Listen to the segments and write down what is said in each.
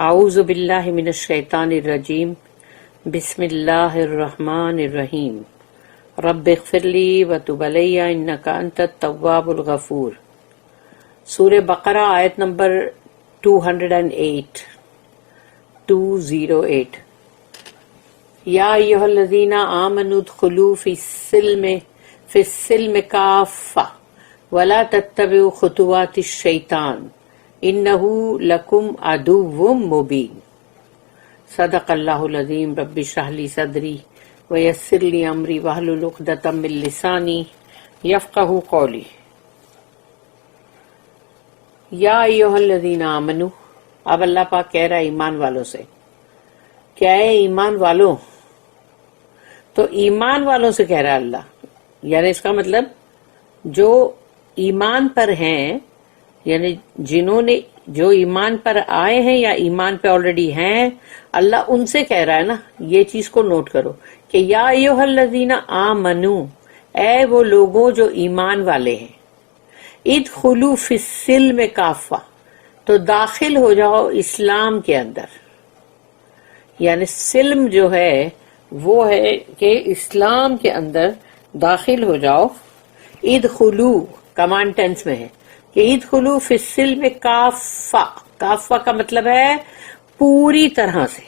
اعوذ باللہ من الشیطان الرجیم بسم اللہ الرحمن الرحیم رب اغفر لی وتب علی انک انت التواب الغفور۔ سورہ بقرہ آیت نمبر 208 یا ایھا الذین آمنوا ادخلوا فی السلم کافہ ولا تتبعوا خطوات الشیطان انہ لکم عدو مبین۔ صدق اللہ العظیم۔ رب اشرح لی صدری ویسر لی امری واحلل عقدۃ من لسانی یفقہوا قولی۔ یا ایھا الذین آمنوا، اب اللہ پاک کہہ رہا ہے ایمان والوں سے، کیا ہے ایمان والوں؟ تو ایمان والوں سے کہہ رہا ہے اللہ، یعنی اس کا مطلب جو ایمان پر ہیں، یعنی جنہوں نے جو ایمان پر آئے ہیں یا ایمان پہ آلریڈی ہیں، اللہ ان سے کہہ رہا ہے نا۔ یہ چیز کو نوٹ کرو کہ یا ایھا الذین آمنوا، اے وہ لوگوں جو ایمان والے ہیں، ادخلوا فی السلم کافہ، تو داخل ہو جاؤ اسلام کے اندر۔ یعنی سلم جو ہے وہ ہے کہ اسلام کے اندر داخل ہو جاؤ۔ ادخلوا کمانڈ ٹینس میں ہے کہ ادخلوا فی السلم کافہ، کافہ کا مطلب ہے پوری طرح سے،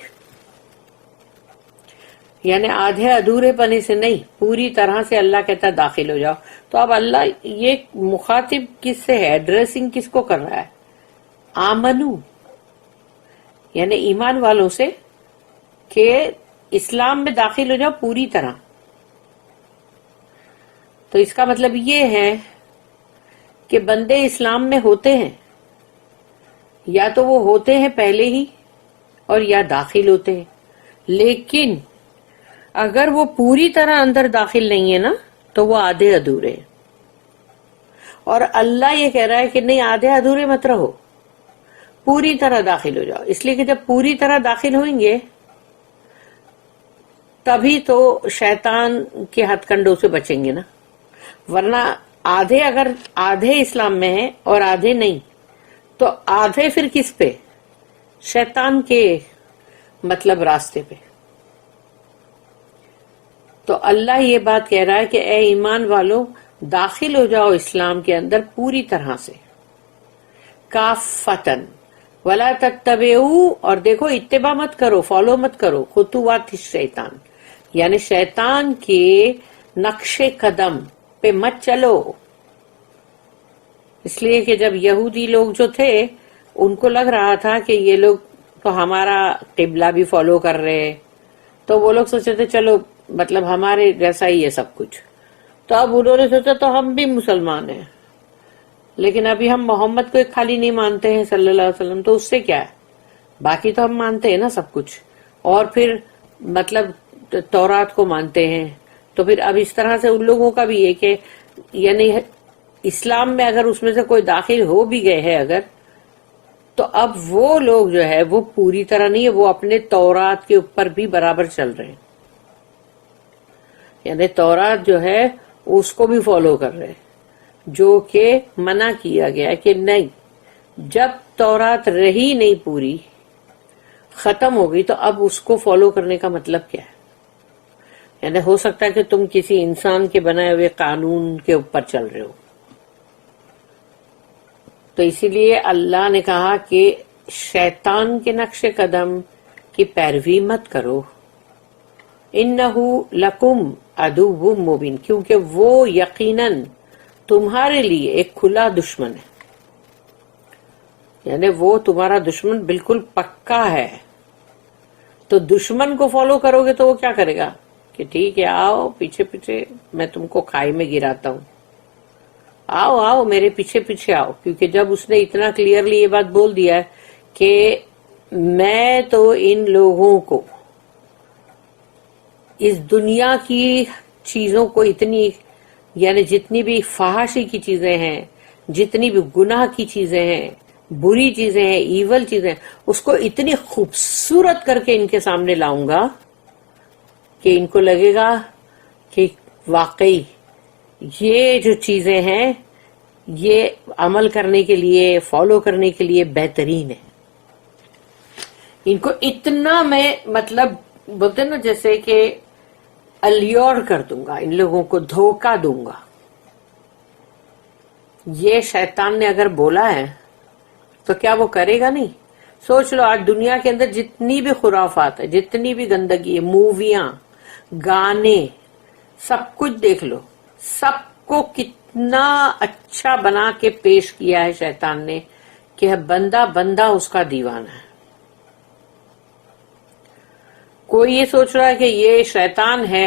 یعنی آدھے ادھورے پنے سے نہیں، پوری طرح سے اللہ کہتا ہے داخل ہو جاؤ۔ تو اب اللہ یہ مخاطب کس سے ہے، ایڈریسنگ کس کو کر رہا ہے؟ آمنو، یعنی ایمان والوں سے، کہ اسلام میں داخل ہو جاؤ پوری طرح۔ تو اس کا مطلب یہ ہے کہ بندے اسلام میں ہوتے ہیں، یا تو وہ ہوتے ہیں پہلے ہی اور یا داخل ہوتے ہیں، لیکن اگر وہ پوری طرح اندر داخل نہیں ہے نا تو وہ آدھے ادھورے ہیں۔ اور اللہ یہ کہہ رہا ہے کہ نہیں، آدھے ادھورے مت رہو، پوری طرح داخل ہو جاؤ۔ اس لیے کہ جب پوری طرح داخل ہوئیں گے تبھی تو شیطان کے ہتھ کنڈوں سے بچیں گے نا، ورنہ آدھے، اگر آدھے اسلام میں ہیں اور آدھے نہیں، تو آدھے پھر کس پہ؟ شیطان کے مطلب راستے پہ۔ تو اللہ یہ بات کہہ رہا ہے کہ اے ایمان والو، داخل ہو جاؤ اسلام کے اندر پوری طرح سے، کافتن ولا تتبعوا، اور دیکھو اتباع مت کرو، فالو مت کرو، خطوات الشیطان، یعنی شیطان کے نقش قدم پہ مت چلو۔ اس لیے کہ جب یہودی لوگ جو تھے ان کو لگ رہا تھا کہ یہ لوگ تو ہمارا قبلہ بھی فالو کر رہے، تو وہ لوگ سوچتے تھے چلو مطلب ہمارے جیسا ہی ہے سب کچھ۔ تو اب انہوں نے سوچا تو ہم بھی مسلمان ہیں، لیکن ابھی ہم محمد کو ایک خالی نہیں مانتے ہیں صلی اللہ علیہ وسلم، تو اس سے کیا ہے، باقی تو ہم مانتے ہیں نا سب کچھ، اور پھر مطلب تورات کو مانتے ہیں۔ تو پھر اب اس طرح سے ان لوگوں کا بھی ہے کہ یعنی اسلام میں اگر اس میں سے کوئی داخل ہو بھی گئے ہیں اگر، تو اب وہ لوگ جو ہے وہ پوری طرح نہیں ہے، وہ اپنے تورات کے اوپر بھی برابر چل رہے ہیں، یعنی تورات جو ہے اس کو بھی فالو کر رہے ہیں، جو کہ منع کیا گیا ہے کہ نہیں، جب تورات رہی نہیں پوری، ختم ہو گئی، تو اب اس کو فالو کرنے کا مطلب کیا ہے؟ یعنی ہو سکتا ہے کہ تم کسی انسان کے بنائے ہوئے قانون کے اوپر چل رہے ہو۔ تو اسی لیے اللہ نے کہا کہ شیطان کے نقش قدم کی پیروی مت کرو، انہو لکم عدو مبین، کیونکہ وہ یقیناً تمہارے لیے ایک کھلا دشمن ہے، یعنی وہ تمہارا دشمن بالکل پکا ہے۔ تو دشمن کو فالو کرو گے تو وہ کیا کرے گا کہ ٹھیک ہے آؤ پیچھے پیچھے میں تم کو کھائی میں گراتا ہوں، آؤ آؤ میرے پیچھے پیچھے آؤ، کیونکہ جب اس نے اتنا کلیئرلی یہ بات بول دیا ہے کہ میں تو ان لوگوں کو اس دنیا کی چیزوں کو اتنی، یعنی جتنی بھی فحاشی کی چیزیں ہیں، جتنی بھی گناہ کی چیزیں ہیں، بری چیزیں ہیں، ایول چیزیں ہیں، اس کو اتنی خوبصورت کر کے ان کے سامنے لاؤں گا کہ ان کو لگے گا کہ واقعی یہ جو چیزیں ہیں یہ عمل کرنے کے لیے، فالو کرنے کے لیے بہترین ہے۔ ان کو اتنا میں مطلب بولتے نا جیسے کہ الیور کر دوں گا، ان لوگوں کو دھوکہ دوں گا. یہ شیطان نے اگر بولا ہے تو کیا وہ کرے گا نہیں؟ سوچ لو، آج دنیا کے اندر جتنی بھی خرافات ہے، جتنی بھی گندگی ہے، موویاں، گانے، سب کچھ دیکھ لو، سب کو کتنا اچھا بنا کے پیش کیا ہے شیطان نے کہ بندہ بندہ اس کا دیوانہ ہے. کوئی یہ سوچ رہا ہے کہ یہ شیطان ہے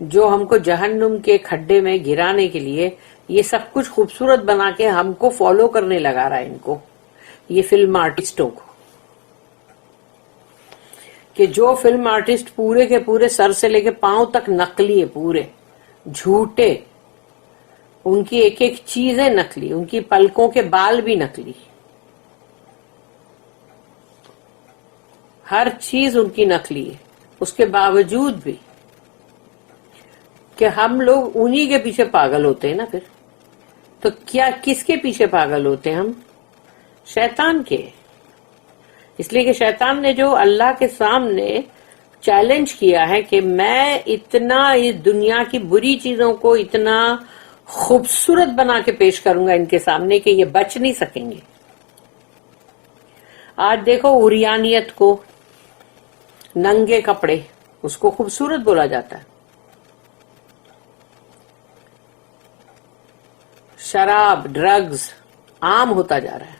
جو ہم کو جہنم کے کھڈے میں گرانے کے لیے یہ سب کچھ خوبصورت بنا کے ہم کو فالو کرنے لگا رہا ہے، ان کو، یہ فلم آرٹسٹوں کو، کہ جو فلم آرٹسٹ پورے کے پورے سر سے لے کے پاؤں تک نقلی ہے، پورے جھوٹے، ان کی ایک ایک چیزیں نقلی، ان کی پلکوں کے بال بھی نقلی، ہر چیز ان کی نقلی ہے. اس کے باوجود بھی کہ ہم لوگ انہی کے پیچھے پاگل ہوتے ہیں نا. پھر تو کیا کس کے پیچھے پاگل ہوتے ہیں ہم؟ شیطان کے. اس لیے کہ شیطان نے جو اللہ کے سامنے چیلنج کیا ہے کہ میں اتنا اس دنیا کی بری چیزوں کو اتنا خوبصورت بنا کے پیش کروں گا ان کے سامنے کہ یہ بچ نہیں سکیں گے. آج دیکھو عریانیت کو، ننگے کپڑے، اس کو خوبصورت بولا جاتا ہے. شراب، ڈرگز عام ہوتا جا رہا ہے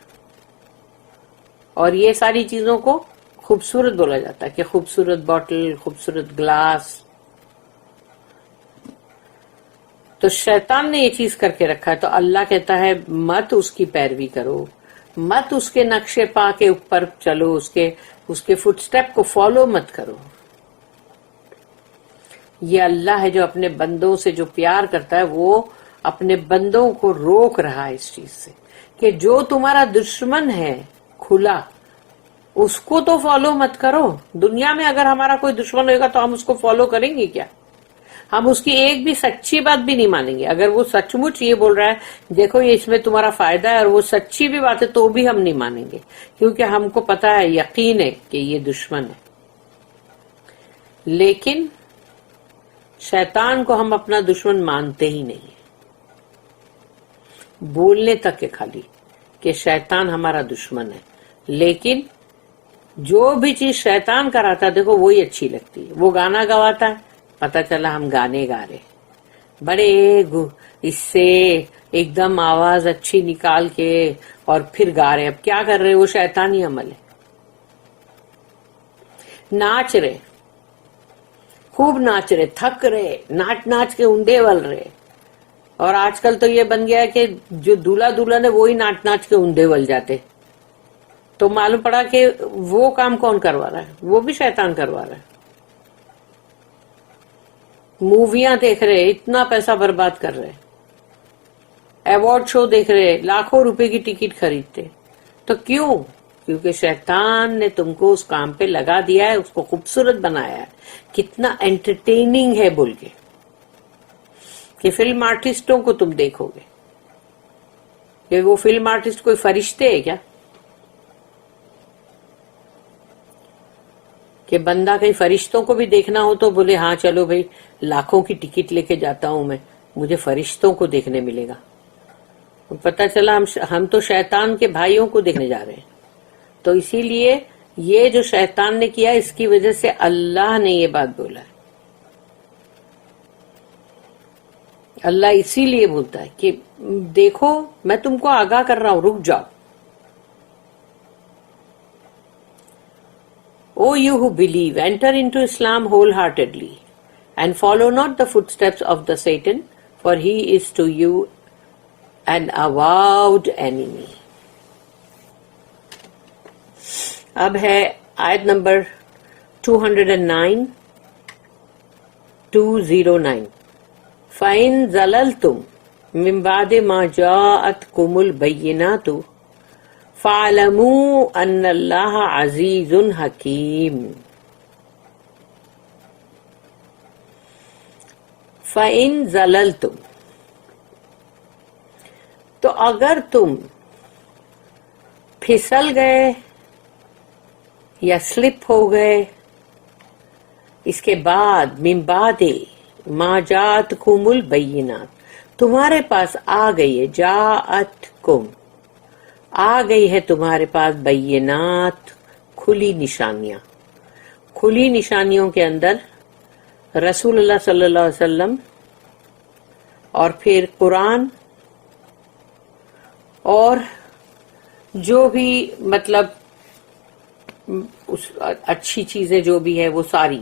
اور یہ ساری چیزوں کو خوبصورت بولا جاتا ہے کہ خوبصورت باٹل، خوبصورت گلاس. تو شیطان نے یہ چیز کر کے رکھا ہے. تو اللہ کہتا ہے مت اس کی پیروی کرو، مت اس کے نقشے پا کے اوپر چلو، اس کے فٹ سٹیپ کو فالو مت کرو. یہ اللہ ہے جو اپنے بندوں سے جو پیار کرتا ہے، وہ اپنے بندوں کو روک رہا ہے اس چیز سے کہ جو تمہارا دشمن ہے کھلا، اس کو تو فالو مت کرو. دنیا میں اگر ہمارا کوئی دشمن ہوگا تو ہم اس کو فالو کریں گے کیا؟ ہم اس کی ایک بھی سچی بات بھی نہیں مانیں گے. اگر وہ سچ مچ یہ بول رہا ہے دیکھو یہ اس میں تمہارا فائدہ ہے، اور وہ سچی بھی بات ہے، تو بھی ہم نہیں مانیں گے، کیونکہ ہم کو پتا ہے، یقین ہے کہ یہ دشمن ہے. لیکن شیطان کو ہم اپنا دشمن مانتے ہی نہیں، بولنے تک ہے خالی کہ شیطان ہمارا دشمن ہے. لیکن جو بھی چیز شیطان کراتا ہے دیکھو وہی اچھی لگتی ہے. وہ گانا گواتا ہے، پتا چلا ہم گانے گا رہے، بڑے اس سے ایک دم آواز اچھی نکال کے اور پھر گا رہے. اب کیا کر رہے؟ وہ شیطانی عمل ہے. ناچ رہے، خوب ناچ رہے، تھک رہے، ناچ ناچ کے انڈے ول رہے. اور آج کل تو یہ بن گیا ہے کہ جو دولہا دلہن ہے وہی ناچ ناچ کے انڈے ول جاتے. تو معلوم پڑا کہ وہ کام کون کروا رہا ہے؟ وہ بھی شیطان کروا رہا ہے. موویاں دیکھ رہے، اتنا پیسہ برباد کر رہے، ایوارڈ شو دیکھ رہے، لاکھوں روپے کی ٹکٹ خریدتے. تو کیوں؟ کیونکہ شیطان نے تم کو اس کام پہ لگا دیا ہے، اس کو خوبصورت بنایا ہے، کتنا انٹرٹیننگ ہے بول کے کہ فلم آرٹسٹوں کو تم دیکھو گے کہ وہ فلم آرٹسٹ کوئی فرشتے ہے کیا کہ بندہ کہیں فرشتوں کو بھی دیکھنا ہو تو بولے ہاں چلو بھائی لاکھوں کی ٹکٹ لے کے جاتا ہوں میں، مجھے فرشتوں کو دیکھنے ملے گا. پتہ چلا ہم تو شیطان کے بھائیوں کو دیکھنے جا رہے ہیں. تو اسی لیے یہ جو شیطان نے کیا اس کی وجہ سے اللہ نے یہ بات بولا ہے. اللہ اسی لیے بولتا ہے کہ دیکھو میں تم کو آگاہ کر رہا ہوں، رک جاؤ. O you who believe, enter into Islam wholeheartedly and follow not the footsteps of the Satan, for he is to you an avowed enemy. اب ہے آیت نمبر 209. فَإِن زَلَلْتُمْ مِن بَعْدِ مَا جَاءَتْكُمُ الْبَيِّنَاتُ فَاعْلَمُوا أَنَّ اللَّهَ عَزِيزٌ حَكِيمٌ. فَإِن زَلَلْتُمْ، تو اگر تم پھسل گئے یا سلپ ہو گئے، اس کے بعد من بعد ما جاءتکم البینات، تمہارے پاس آ گئی ہے، جاءتکم آ گئی ہے تمہارے پاس بینات، کھلی نشانیاں. کھلی نشانیوں کے اندر رسول اللہ صلی اللہ علیہ وسلم اور پھر قرآن اور جو بھی مطلب اچھی چیزیں جو بھی ہے وہ ساری.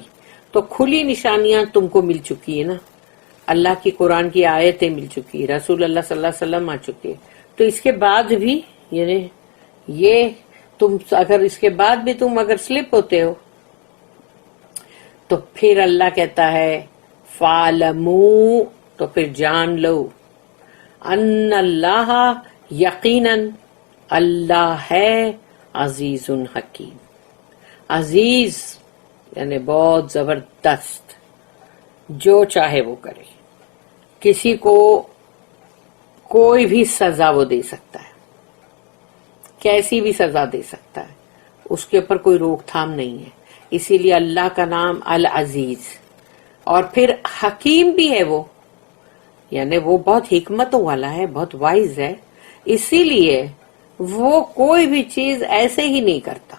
تو کھلی نشانیاں تم کو مل چکی ہے نا، اللہ کی قرآن کی آیتیں مل چکی ہے، رسول اللہ صلی اللہ علیہ وسلم آ چکے. تو اس کے بعد بھی یعنی یہ تم اگر اس کے بعد بھی تم اگر سلپ ہوتے ہو تو پھر اللہ کہتا ہے فَعْلَمُوا، تو پھر جان لو، ان اللہ، یقیناً اللہ ہے عزیز حکیم. عزیز یعنی بہت زبردست، جو چاہے وہ کرے، کسی کو کوئی بھی سزا وہ دے سکتا ہے، کیسی بھی سزا دے سکتا ہے، اس کے اوپر کوئی روک تھام نہیں ہے. اسی لیے اللہ کا نام العزیز. اور پھر حکیم بھی ہے وہ، یعنی وہ بہت حکمتوں والا ہے، بہت وائز ہے. اسی لیے وہ کوئی بھی چیز ایسے ہی نہیں کرتا،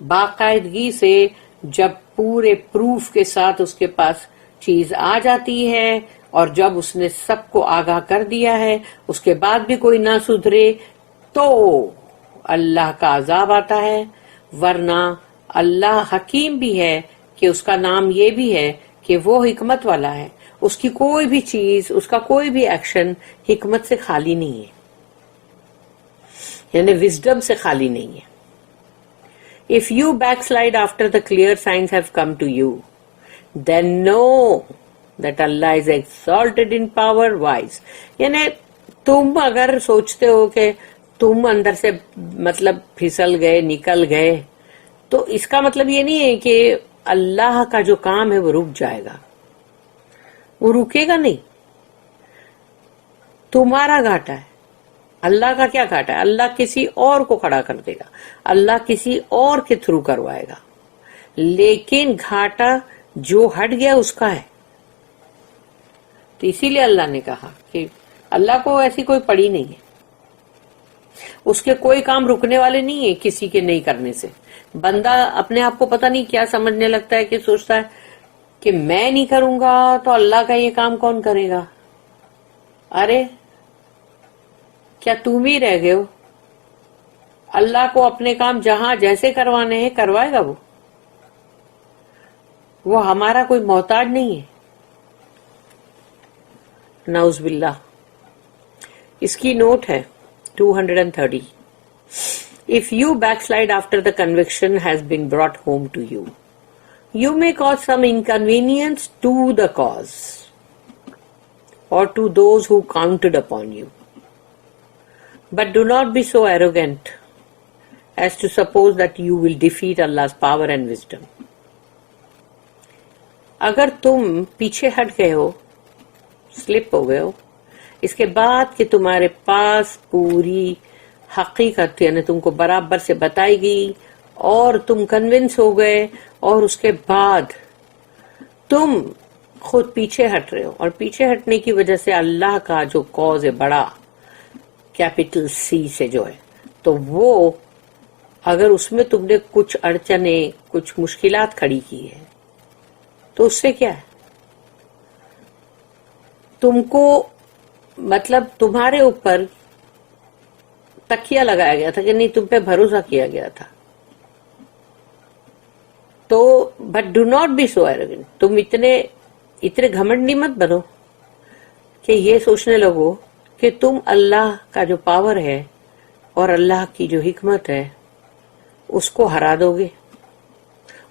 باقاعدگی سے جب پورے پروف کے ساتھ اس کے پاس چیز آ جاتی ہے اور جب اس نے سب کو آگاہ کر دیا ہے، اس کے بعد بھی کوئی نہ سدھرے تو اللہ کا عذاب آتا ہے. ورنہ اللہ حکیم بھی ہے کہ اس کا نام یہ بھی ہے کہ وہ حکمت والا ہے. اس کی کوئی بھی چیز، اس کا کوئی بھی ایکشن حکمت سے خالی نہیں ہے، یعنی وزڈم سے خالی نہیں ہے. If you backslide after the clear signs have come to you, then know that Allah is exalted in power, wise. یعنی تم اگر سوچتے ہو کہ تم اندر سے مطلب پھسل گئے، نکل گئے، تو اس کا مطلب یہ نہیں ہے کہ اللہ کا جو کام ہے وہ رک جائے گا، وہ رکے گا نہیں. تمہارا گھاٹا ہے، اللہ کا کیا گھاٹا ہے؟ اللہ کسی اور کو کھڑا کر دے گا، اللہ کسی اور کے تھرو کروائے گا، لیکن گھاٹا جو ہٹ گیا اس کا ہے. تو اسی لیے اللہ نے کہا کہ اللہ کو ایسی کوئی پڑی نہیں ہے، اس کے کوئی کام رکنے والے نہیں ہے کسی کے نہیں کرنے سے. بندہ اپنے آپ کو پتہ نہیں کیا سمجھنے لگتا ہے کہ سوچتا ہے کہ میں نہیں کروں گا تو اللہ کا یہ کام کون کرے گا. ارے کیا تم ہی رہ گئے ہو؟ اللہ کو اپنے کام جہاں جیسے کروانے ہیں کروائے گا. وہ ہمارا کوئی محتاج نہیں ہے. نعوذ باللہ. اس کی نوٹ ہے 230. If you backslide after the conviction has been brought home to you, you may cause some inconvenience to the cause or to those who counted upon you. But do not be so arrogant as to suppose that you will defeat Allah's power and wisdom. اگر تم پیچھے ہٹ گئے ہو، slip ہو گئے ہو، اس کے بعد کہ تمہارے پاس پوری حقیقت یعنی تم کو برابر سے بتائی گئی اور تم کنونس ہو گئے، اور اس کے بعد تم خود پیچھے ہٹ رہے ہو، اور پیچھے ہٹنے کی وجہ سے اللہ کا جو کاز ہے بڑا کیپٹل سی سے جو ہے، تو وہ اگر اس میں تم نے کچھ اڑچنیں، کچھ مشکلات کھڑی کی ہے تو اس سے کیا ہے؟ تم کو مطلب تمہارے اوپر تکیہ لگایا گیا تھا کہ نہیں، تم پہ بھروسہ کیا گیا تھا. تو but do not be so arrogant, تم اتنے گھمنڈی مت بنو کہ یہ سوچنے لگو کہ تم اللہ کا جو پاور ہے اور اللہ کی جو حکمت ہے اس کو ہرا دو گے.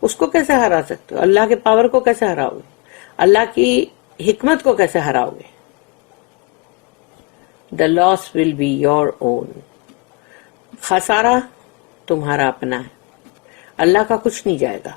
اس کو کیسے ہرا سکتے ہو؟ اللہ کے پاور کو کیسے ہراؤ گے؟ اللہ کی حکمت کو کیسے ہراؤ گے؟ The loss will be your own. خسارہ تمہارا اپنا ہے، اللہ کا کچھ نہیں جائے گا.